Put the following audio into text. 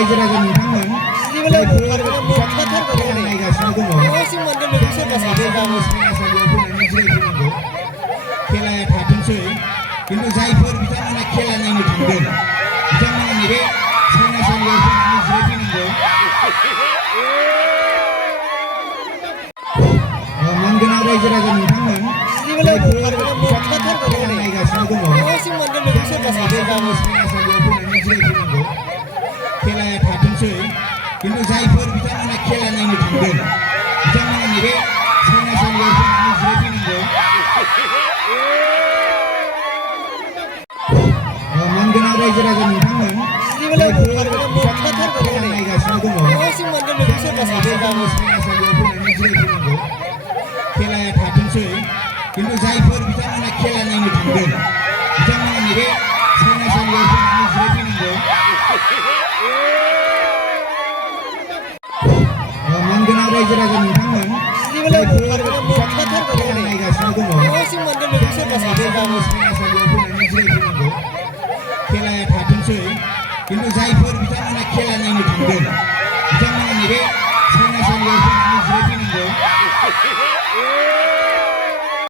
रायजो राजा नोंथांमोन जायफोर नायगासिनो दङ साइनासालियाव फैनानै जिरायफैनांगौ खेलाया थाथोंसै किन्तु जायफोर बिथांमोना खेला नायनो थांदों बिथांमोना नैबे साइनासालियाव फैनानै जिरायफैनांगौ मानगोनां रायजो राजा नोंथांमोन जायफोर खेला नायगासिनो दङ साइनासालियाव फैनानै जिरायफैनांगौ खेलाया थाथोंसै किन्तु जायफोर बिथांमोना खेला नायनो थांदों बिथांमोना नैबे साइनासालियाव फैनानै जिरायफैनांगौ मानगोनां रायजो राजा नोंथांमोन जायफोर खेला नायगासिनो दङ साइनासालियाव फैनानै जिरायफैनांगौ खेलाया थाथोंसै किन्तु जायफोर बिथांमोना खेला नायनो थांदों बिथांमोना नैबे साइनासालियाव फैनानै जिरायफैनांगौ मानगोनां रायजो राजा नोंथांमोन जायफोर खेला नायगासिनो दङ साइनासालियाव फैनानै जिरायफैनांगौ खेलाया थाथोंसै किन्तु जायफोर बिथांमोना खेला नायनो थांदों बिथांमोना नैबे साइनासालियाव फैनानै जिरायफैनांगौ